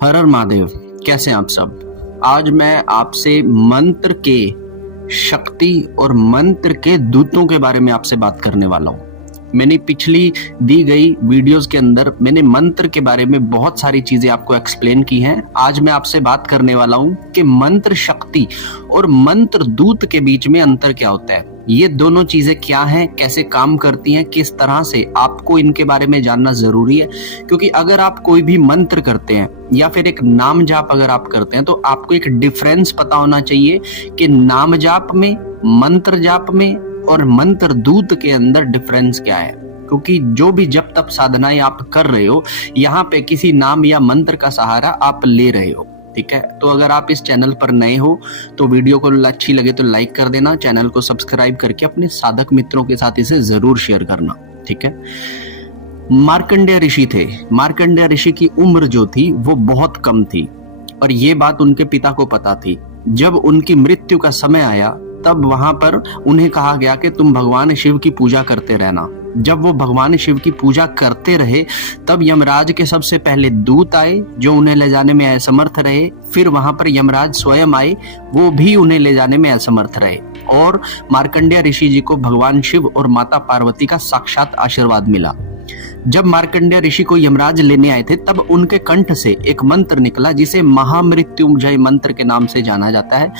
हर हर महादेव। कैसे हैं आप सब। आज मैं आपसे मंत्र के शक्ति और मंत्र के दूतों के बारे में आपसे बात करने वाला हूं। मैंने पिछली दी गई वीडियोस के अंदर मैंने मंत्र के बारे में बहुत सारी चीजें आपको एक्सप्लेन की हैं। आज मैं आपसे बात करने वाला हूं कि मंत्र शक्ति और मंत्र दूत के बीच में अंतर क्या होता है। ये दोनों चीजें क्या हैं, कैसे काम करती हैं, किस तरह से आपको इनके बारे में जानना जरूरी है। क्योंकि अगर आप कोई भी मंत्र करते हैं या फिर एक नाम जाप अगर आप करते हैं तो आपको एक डिफरेंस पता होना चाहिए कि नाम जाप में, मंत्र जाप में और मंत्र दूत के अंदर डिफरेंस क्या है। क्योंकि जो भी जब तब साधनाएं आप कर रहे हो, यहाँ पे किसी नाम या मंत्र का सहारा आप ले रहे हो। ठीक है, तो अगर आप इस चैनल पर नए हो तो वीडियो को अच्छी लगे तो लाइक कर देना, चैनल को सब्सक्राइब करके अपने साधक मित्रों के साथ इसे जरूर शेयर करना। ठीक है। मार्कंडेय ऋषि थे। मार्कंडेय ऋषि की उम्र जो थी वो बहुत कम थी और ये बात उनके पिता को पता थी। जब उनकी मृत्यु का समय आया तब वहां पर उन्हें कहा गया कि तुम भगवान शिव की पूजा करते रहना। जब वो भगवान शिव की पूजा करते रहे तब यमराज के सबसे पहले दूत आए जो उन्हें ले जाने में असमर्थ रहे। फिर वहां पर यमराज स्वयं आए, वो भी उन्हें ले जाने में असमर्थ रहे। और मार्कंडेय ऋषि जी को भगवान शिव और माता पार्वती का साक्षात आशीर्वाद मिला। जब मार्कंडेय ऋषि को यमराज लेने आए थे तब उनके कंठ से एक मंत्र निकला जिसे महामृत्युंजय मंत्र के नाम से जाना जाता है।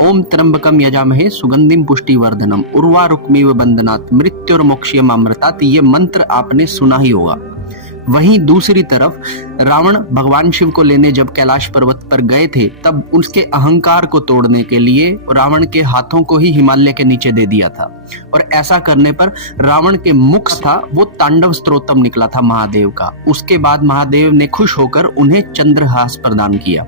ओम त्र्यंबकम यजामहे सुगंधिम पुष्टिवर्धनम उर्वारुकमिव बंधनात् मृत्युर्मोक्षयम अमृतात्। ये मंत्र आपने सुना ही होगा। वहीं दूसरी तरफ रावण भगवान शिव को लेने जब कैलाश पर्वत पर गए थे तब उसके अहंकार को तोड़ने के लिए रावण के हाथों को ही हिमालय के नीचे दे दिया था। और ऐसा करने पर रावण के मुख था वो तांडव स्तोत्रम निकला था महादेव का। उसके बाद महादेव ने खुश होकर उन्हें चंद्रहास प्रदान किया।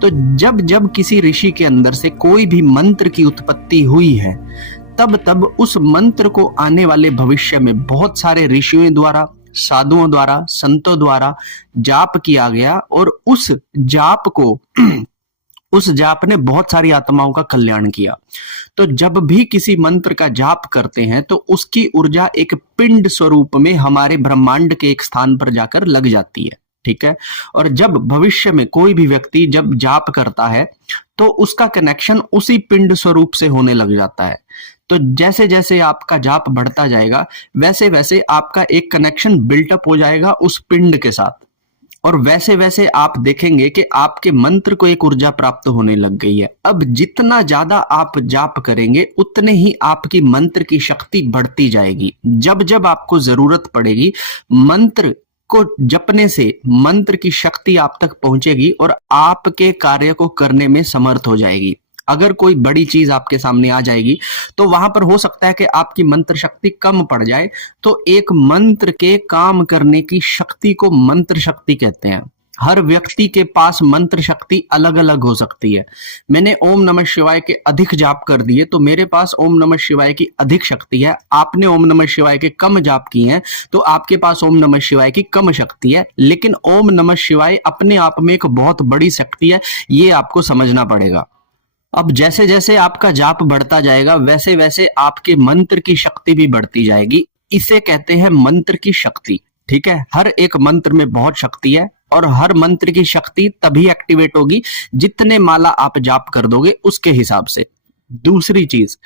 तो जब जब किसी ऋषि के अंदर से कोई भी मंत्र की उत्पत्ति हुई है तब तब उस मंत्र को आने वाले भविष्य में बहुत सारे ऋषियों द्वारा, साधुओं द्वारा, संतों द्वारा जाप किया गया और उस जाप ने बहुत सारी आत्माओं का कल्याण किया। तो जब भी किसी मंत्र का जाप करते हैं तो उसकी ऊर्जा एक पिंड स्वरूप में हमारे ब्रह्मांड के एक स्थान पर जाकर लग जाती है। ठीक है। और जब भविष्य में कोई भी व्यक्ति जब जाप करता है तो उसका कनेक्शन उसी पिंड स्वरूप से होने लग जाता है। तो जैसे जैसे आपका जाप बढ़ता जाएगा वैसे वैसे आपका एक कनेक्शन बिल्टअप हो जाएगा उस पिंड के साथ। और वैसे वैसे आप देखेंगे कि आपके मंत्र को एक ऊर्जा प्राप्त होने लग गई है। अब जितना ज्यादा आप जाप करेंगे उतने ही आपकी मंत्र की शक्ति बढ़ती जाएगी। जब जब आपको जरूरत पड़ेगी मंत्र को जपने से मंत्र की शक्ति आप तक पहुंचेगी और आपके कार्य को करने में समर्थ हो जाएगी। अगर कोई बड़ी चीज आपके सामने आ जाएगी तो वहां पर हो सकता है कि आपकी मंत्र शक्ति कम पड़ जाए। तो एक मंत्र के काम करने की शक्ति को मंत्र शक्ति कहते हैं। हर व्यक्ति के पास मंत्र शक्ति अलग अलग हो सकती है। मैंने ओम नमः शिवाय के अधिक जाप कर दिए तो मेरे पास ओम नमः शिवाय की अधिक शक्ति है। आपने ओम नमः शिवाय के कम जाप किए हैं तो आपके पास ओम नमः शिवाय की कम शक्ति है। लेकिन ओम नमः शिवाय अपने आप में एक बहुत बड़ी शक्ति है, ये आपको समझना पड़ेगा। अब जैसे जैसे आपका जाप बढ़ता जाएगा वैसे वैसे आपके मंत्र की शक्ति भी बढ़ती जाएगी। इसे कहते हैं मंत्र की शक्ति। ठीक है। हर एक मंत्र में बहुत शक्ति है और हर मंत्र की शक्ति तभी एक्टिवेट होगी जितने माला आप जाप कर दोगे उसके हिसाब से। दूसरी चीज,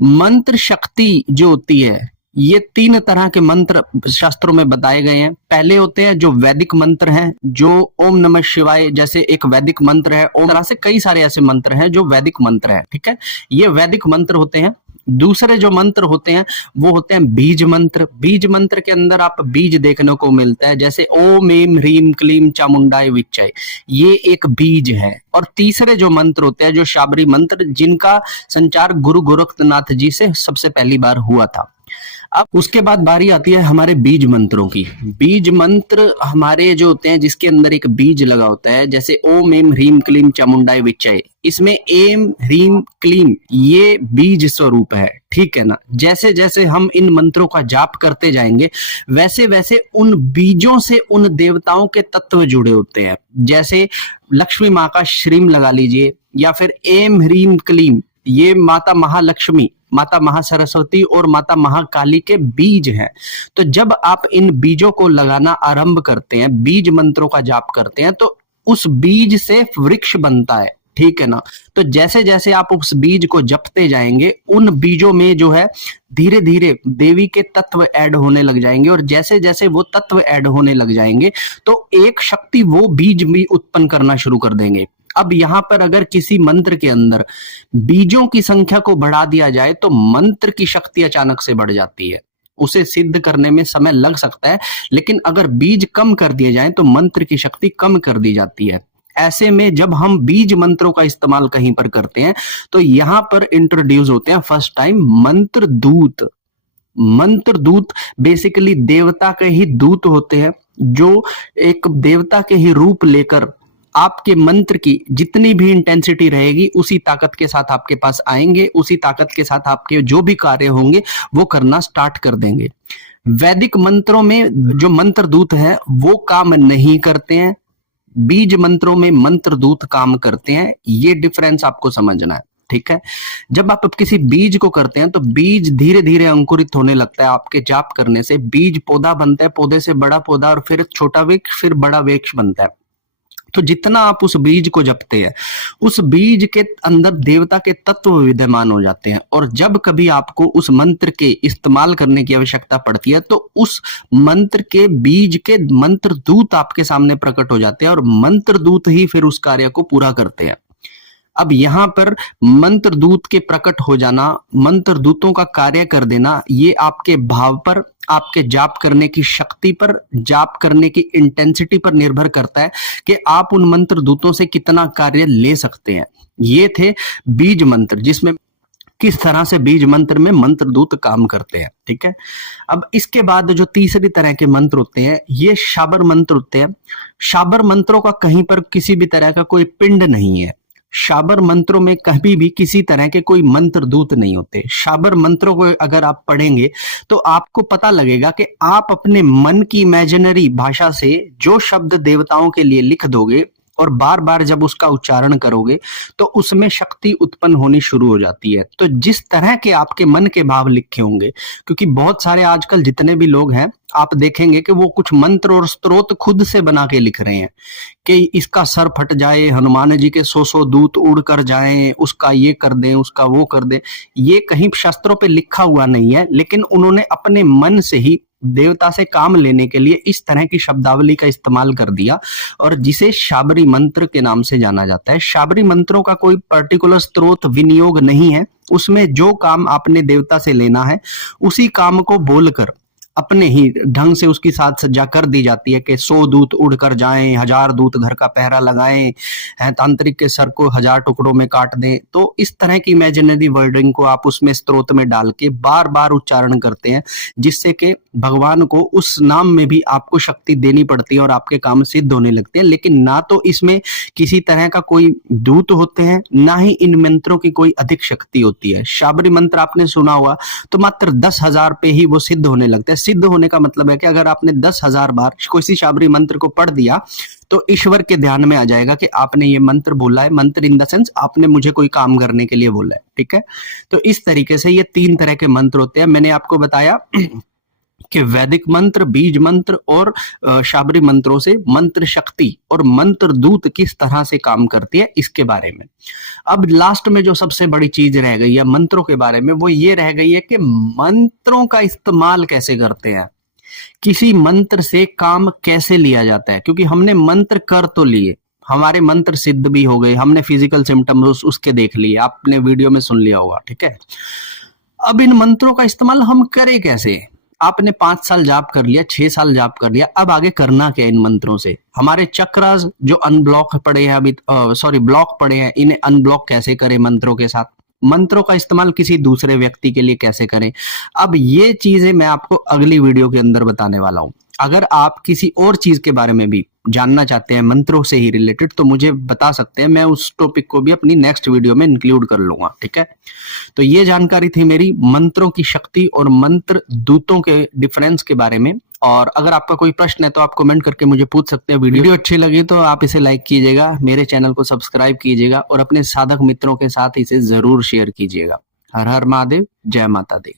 मंत्र शक्ति जो होती है ये 3 तरह के मंत्र शास्त्रों में बताए गए हैं। पहले होते हैं जो वैदिक मंत्र हैं, जो ओम नमः शिवाय जैसे एक वैदिक मंत्र है। ओम तरह से कई सारे ऐसे मंत्र हैं जो वैदिक मंत्र है। ठीक है, ये वैदिक मंत्र होते हैं। दूसरे जो मंत्र होते हैं वो होते हैं बीज मंत्र। बीज मंत्र के अंदर आप बीज देखने को मिलता है, जैसे ओम एम ह्रीम क्लीम चामुंडाय विच्चय, ये एक बीज है। और तीसरे जो मंत्र होते हैं जो शाबरी मंत्र, जिनका संचार गुरु गोरखनाथ जी से सबसे पहली बार हुआ था। अब उसके बाद बारी आती है हमारे बीज मंत्रों की। बीज मंत्र हमारे जो होते हैं जिसके अंदर एक बीज लगा होता है, जैसे ओम एम ह्रीम क्लीम चामुंडाय विच्चय, इसमें एम ह्रीम क्लीम ये बीज स्वरूप है। ठीक है ना। जैसे जैसे हम इन मंत्रों का जाप करते जाएंगे वैसे वैसे उन बीजों से उन देवताओं के तत्व जुड़े होते हैं। जैसे लक्ष्मी माँ का श्रीम लगा लीजिए, या फिर एम ह्रीम क्लीम, ये माता महालक्ष्मी, माता महासरस्वती और माता महाकाली के बीज हैं। तो जब आप इन बीजों को लगाना आरंभ करते हैं, बीज मंत्रों का जाप करते हैं, तो उस बीज से वृक्ष बनता है, ठीक है ना। तो जैसे जैसे आप उस बीज को जपते जाएंगे, उन बीजों में जो है धीरे धीरे देवी के तत्व ऐड होने लग जाएंगे, और जैसे जैसे वो तत्व ऐड होने लग जाएंगे तो एक शक्ति वो बीज भी उत्पन्न करना शुरू कर देंगे। अब यहां पर अगर किसी मंत्र के अंदर बीजों की संख्या को बढ़ा दिया जाए तो मंत्र की शक्ति अचानक से बढ़ जाती है। उसे सिद्ध करने में समय लग सकता है, लेकिन अगर बीज कम कर दिए जाएं तो मंत्र की शक्ति कम कर दी जाती है। ऐसे में जब हम बीज मंत्रों का इस्तेमाल कहीं पर करते हैं तो यहां पर इंट्रोड्यूस होते हैं फर्स्ट टाइम मंत्र दूत। मंत्र दूत बेसिकली देवता के ही दूत होते हैं, जो एक देवता के ही रूप लेकर आपके मंत्र की जितनी भी इंटेंसिटी रहेगी उसी ताकत के साथ आपके पास आएंगे, उसी ताकत के साथ आपके जो भी कार्य होंगे वो करना स्टार्ट कर देंगे। वैदिक मंत्रों में जो मंत्र दूत है वो काम नहीं करते हैं, बीज मंत्रों में मंत्र दूत काम करते हैं। ये डिफरेंस आपको समझना है, ठीक है। जब आप किसी बीज को करते हैं तो बीज धीरे धीरे अंकुरित होने लगता है। आपके जाप करने से बीज पौधा बनता है, पौधे से बड़ा पौधा, और फिर छोटा वृक्ष, फिर बड़ा वृक्ष बनता है। तो जितना आप उस बीज को जपते हैं उस बीज के अंदर देवता के तत्व विद्यमान हो जाते हैं, और जब कभी आपको उस मंत्र के इस्तेमाल करने की आवश्यकता पड़ती है तो उस मंत्र के बीज के मंत्र दूत आपके सामने प्रकट हो जाते हैं, और मंत्र दूत ही फिर उस कार्य को पूरा करते हैं। अब यहां पर मंत्र दूत के प्रकट हो जाना, मंत्र दूतों का कार्य कर देना, ये आपके भाव पर, आपके जाप करने की शक्ति पर, जाप करने की इंटेंसिटी पर निर्भर करता है कि आप उन मंत्र दूतों से कितना कार्य ले सकते हैं। ये थे बीज मंत्र, जिसमें किस तरह से बीज मंत्र में मंत्र दूत काम करते हैं, ठीक है। अब इसके बाद जो तीसरी तरह के मंत्र होते हैं ये शाबर मंत्र होते हैं। शाबर मंत्रों का कहीं पर किसी भी तरह का कोई पिंड नहीं है। शाबर मंत्रों में कभी भी किसी तरह के कोई मंत्र दूत नहीं होते। शाबर मंत्रों को अगर आप पढ़ेंगे तो आपको पता लगेगा कि आप अपने मन की इमेजिनरी भाषा से जो शब्द देवताओं के लिए लिख दोगे और बार बार जब उसका उच्चारण करोगे तो उसमें शक्ति उत्पन्न होनी शुरू हो जाती है। तो जिस तरह के आपके मन के भाव लिखे होंगे, क्योंकि बहुत सारे आजकल जितने भी लोग हैं आप देखेंगे कि वो कुछ मंत्र और स्तोत्र खुद से बना के लिख रहे हैं कि इसका सर फट जाए, हनुमान जी के 100 दूत उड़ कर जाएं, उसका ये कर दें, उसका वो कर दें। ये कहीं शास्त्रों पे लिखा हुआ नहीं है, लेकिन उन्होंने अपने मन से ही देवता से काम लेने के लिए इस तरह की शब्दावली का इस्तेमाल कर दिया, और जिसे शाबरी मंत्र के नाम से जाना जाता है। शाबरी मंत्रों का कोई पर्टिकुलर स्रोत विनियोग नहीं है, उसमें जो काम आपने देवता से लेना है उसी काम को बोलकर अपने ही ढंग से उसकी साज सज्जा कर दी जाती है कि 100 दूत उड़कर जाएं, 1000 दूत घर का पहरा लगाएं, तांत्रिक के सर को 1000 टुकड़ों में काट दें। तो इस तरह की इमेजिनरी वर्डिंग को आप उसमें स्त्रोत में डाल के बार बार उच्चारण करते हैं, जिससे कि भगवान को उस नाम में भी आपको शक्ति देनी पड़ती है और आपके काम सिद्ध होने लगते हैं। लेकिन ना तो इसमें किसी तरह का कोई दूत होते हैं, ना ही इन मंत्रों की कोई अधिक शक्ति होती है। शाबरी मंत्र आपने सुना हुआ तो मात्र 10,000 पे ही वो सिद्ध होने लगते हैं। सिद्ध होने का मतलब है कि अगर आपने 10,000 बार किसी शाबरी मंत्र को पढ़ दिया तो ईश्वर के ध्यान में आ जाएगा कि आपने ये मंत्र बोला है। मंत्र इन द सेंस आपने मुझे कोई काम करने के लिए बोला है, ठीक है। तो इस तरीके से ये 3 तरह के मंत्र होते हैं। मैंने आपको बताया कि वैदिक मंत्र, बीज मंत्र और शाबरी मंत्रों से मंत्र शक्ति और मंत्र दूत किस तरह से काम करती है इसके बारे में। अब लास्ट में जो सबसे बड़ी चीज रह गई है मंत्रों के बारे में, वो ये रह गई है कि मंत्रों का इस्तेमाल कैसे करते हैं, किसी मंत्र से काम कैसे लिया जाता है। क्योंकि हमने मंत्र कर तो लिए, हमारे मंत्र सिद्ध भी हो गए, हमने फिजिकल सिम्टम्स उसके देख लिए, आपने वीडियो में सुन लिया होगा, ठीक है। अब इन मंत्रों का इस्तेमाल हम करें कैसे। आपने 5 साल जाप कर लिया, 6 साल जाप कर लिया, अब आगे करना क्या इन मंत्रों से। हमारे चक्रास जो अनब्लॉक पड़े हैं अभी, ब्लॉक पड़े हैं, इन्हें अनब्लॉक कैसे करें मंत्रों के साथ। मंत्रों का इस्तेमाल किसी दूसरे व्यक्ति के लिए कैसे करें। अब ये चीजें मैं आपको अगली वीडियो के अंदर बताने वाला हूं। अगर आप किसी और चीज के बारे में भी जानना चाहते हैं मंत्रों से ही रिलेटेड तो मुझे बता सकते हैं, मैं उस टॉपिक को भी अपनी नेक्स्ट वीडियो में इंक्लूड कर लूंगा, ठीक है। तो ये जानकारी थी मेरी मंत्रों की शक्ति और मंत्र दूतों के डिफरेंस के बारे में। और अगर आपका कोई प्रश्न है तो आप कमेंट करके मुझे पूछ सकते हैं। वीडियो अच्छी लगी तो आप इसे लाइक कीजिएगा, मेरे चैनल को सब्सक्राइब कीजिएगा और अपने साधक मित्रों के साथ इसे जरूर शेयर कीजिएगा। हर हर महादेव, जय माता दी।